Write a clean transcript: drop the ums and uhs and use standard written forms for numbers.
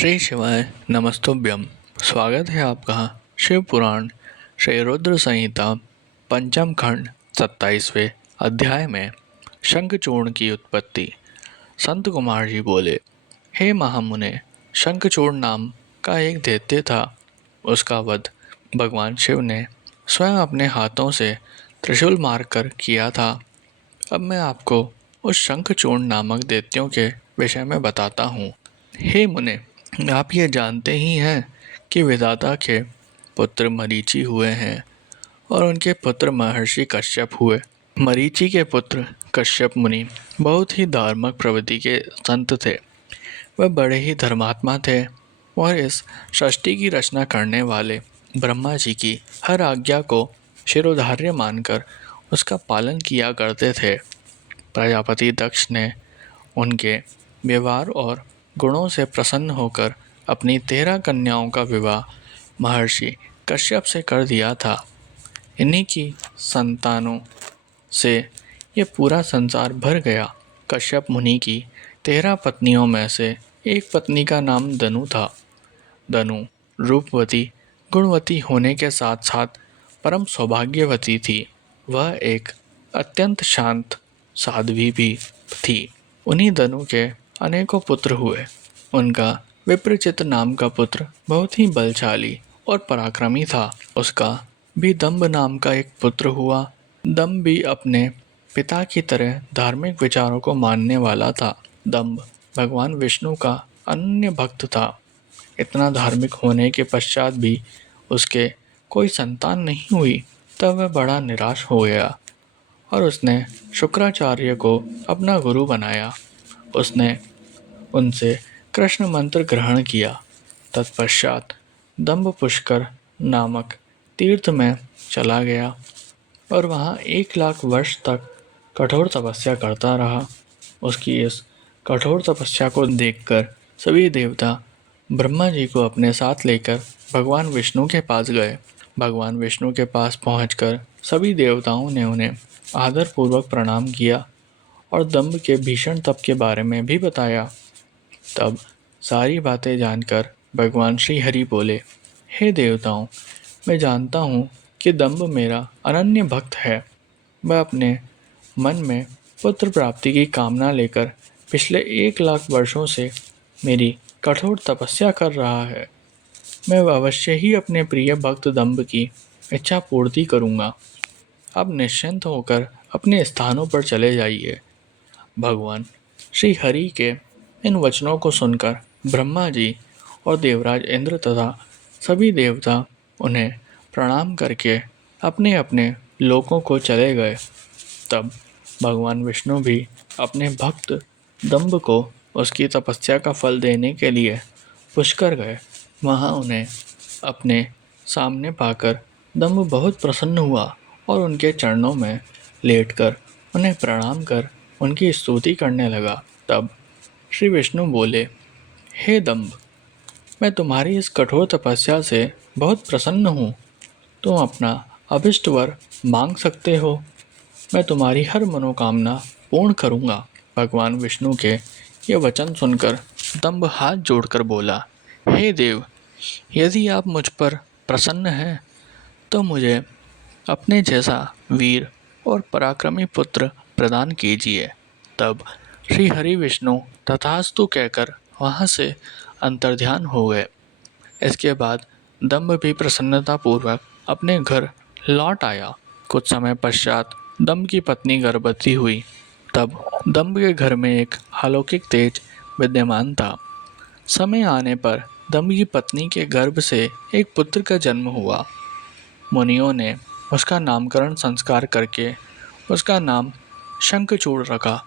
श्री शिवाय नमस्तुभ्यम। स्वागत है आपका शिव पुराण श्री रुद्र संहिता पंचम खंड 27वें अध्याय में शंखचूर्ण की उत्पत्ति। संत कुमार जी बोले, हे महामुने, शंखचूर्ण नाम का एक दैत्य था। उसका वध भगवान शिव ने स्वयं अपने हाथों से त्रिशूल मारकर किया था। अब मैं आपको उस शंखचूर्ण नामक दैत्यों के विषय में बताता हूँ। हे मुने, आप ये जानते ही हैं कि विधाता के पुत्र मरीचि हुए हैं और उनके पुत्र महर्षि कश्यप हुए। मरीचि के पुत्र कश्यप मुनि बहुत ही धार्मिक प्रवृत्ति के संत थे। वह बड़े ही धर्मात्मा थे और इस सृष्टि की रचना करने वाले ब्रह्मा जी की हर आज्ञा को शिरोधार्य मानकर उसका पालन किया करते थे। प्रजापति दक्ष ने उनके व्यवहार और गुणों से प्रसन्न होकर अपनी 13 कन्याओं का विवाह महर्षि कश्यप से कर दिया था। इन्हीं की संतानों से ये पूरा संसार भर गया। कश्यप मुनि की 13 पत्नियों में से एक पत्नी का नाम दनु था। दनु रूपवती, गुणवती होने के साथ साथ परम सौभाग्यवती थी। वह एक अत्यंत शांत साध्वी भी थी। उन्हीं दनु के अनेकों पुत्र हुए। उनका विप्रचित नाम का पुत्र बहुत ही बलशाली और पराक्रमी था। उसका भी दंभ नाम का एक पुत्र हुआ। दंभ भी अपने पिता की तरह धार्मिक विचारों को मानने वाला था। दंभ भगवान विष्णु का अनन्य भक्त था। इतना धार्मिक होने के पश्चात भी उसके कोई संतान नहीं हुई, तब वह बड़ा निराश हो गया और उसने शुक्राचार्य को अपना गुरु बनाया। उसने उनसे कृष्ण मंत्र ग्रहण किया। तत्पश्चात दंभ पुष्कर नामक तीर्थ में चला गया और वहाँ 1 लाख वर्ष तक कठोर तपस्या करता रहा। उसकी इस कठोर तपस्या को देखकर सभी देवता ब्रह्मा जी को अपने साथ लेकर भगवान विष्णु के पास गए। भगवान विष्णु के पास पहुंचकर सभी देवताओं ने उन्हें आदरपूर्वक प्रणाम किया और दंभ के भीषण तप के बारे में भी बताया। तब सारी बातें जानकर भगवान श्री हरि बोले, हे देवताओं, मैं जानता हूँ कि दंभ मेरा अनन्य भक्त है। वह अपने मन में पुत्र प्राप्ति की कामना लेकर पिछले 1 लाख वर्षों से मेरी कठोर तपस्या कर रहा है। मैं अवश्य ही अपने प्रिय भक्त दंभ की इच्छा पूर्ति करूँगा। अब निश्चिंत होकर अपने स्थानों पर चले जाइए। भगवान श्री हरि के इन वचनों को सुनकर ब्रह्मा जी और देवराज इंद्र तथा सभी देवता उन्हें प्रणाम करके अपने अपने लोकों को चले गए। तब भगवान विष्णु भी अपने भक्त दंभ को उसकी तपस्या का फल देने के लिए पुष्कर गए। वहाँ उन्हें अपने सामने पाकर दंभ बहुत प्रसन्न हुआ और उनके चरणों में लेटकर उन्हें प्रणाम कर उनकी स्तुति करने लगा। तब श्री विष्णु बोले, हे दंभ, मैं तुम्हारी इस कठोर तपस्या से बहुत प्रसन्न हूँ। तुम अपना अभिष्ट वर मांग सकते हो। मैं तुम्हारी हर मनोकामना पूर्ण करूँगा। भगवान विष्णु के ये वचन सुनकर दंभ हाथ जोड़कर बोला, हे देव, यदि आप मुझ पर प्रसन्न हैं तो मुझे अपने जैसा वीर और पराक्रमी पुत्र प्रदान कीजिए। तब श्री हरि विष्णु तथास्तु कहकर वहाँ से अंतर्ध्यान हो गए। इसके बाद दंभ भी प्रसन्नतापूर्वक अपने घर लौट आया। कुछ समय पश्चात दंभ की पत्नी गर्भवती हुई। तब दंभ के घर में एक अलौकिक तेज विद्यमान था। समय आने पर दंभ की पत्नी के गर्भ से एक पुत्र का जन्म हुआ। मुनियों ने उसका नामकरण संस्कार करके उसका नाम शंखचूड़ रखा।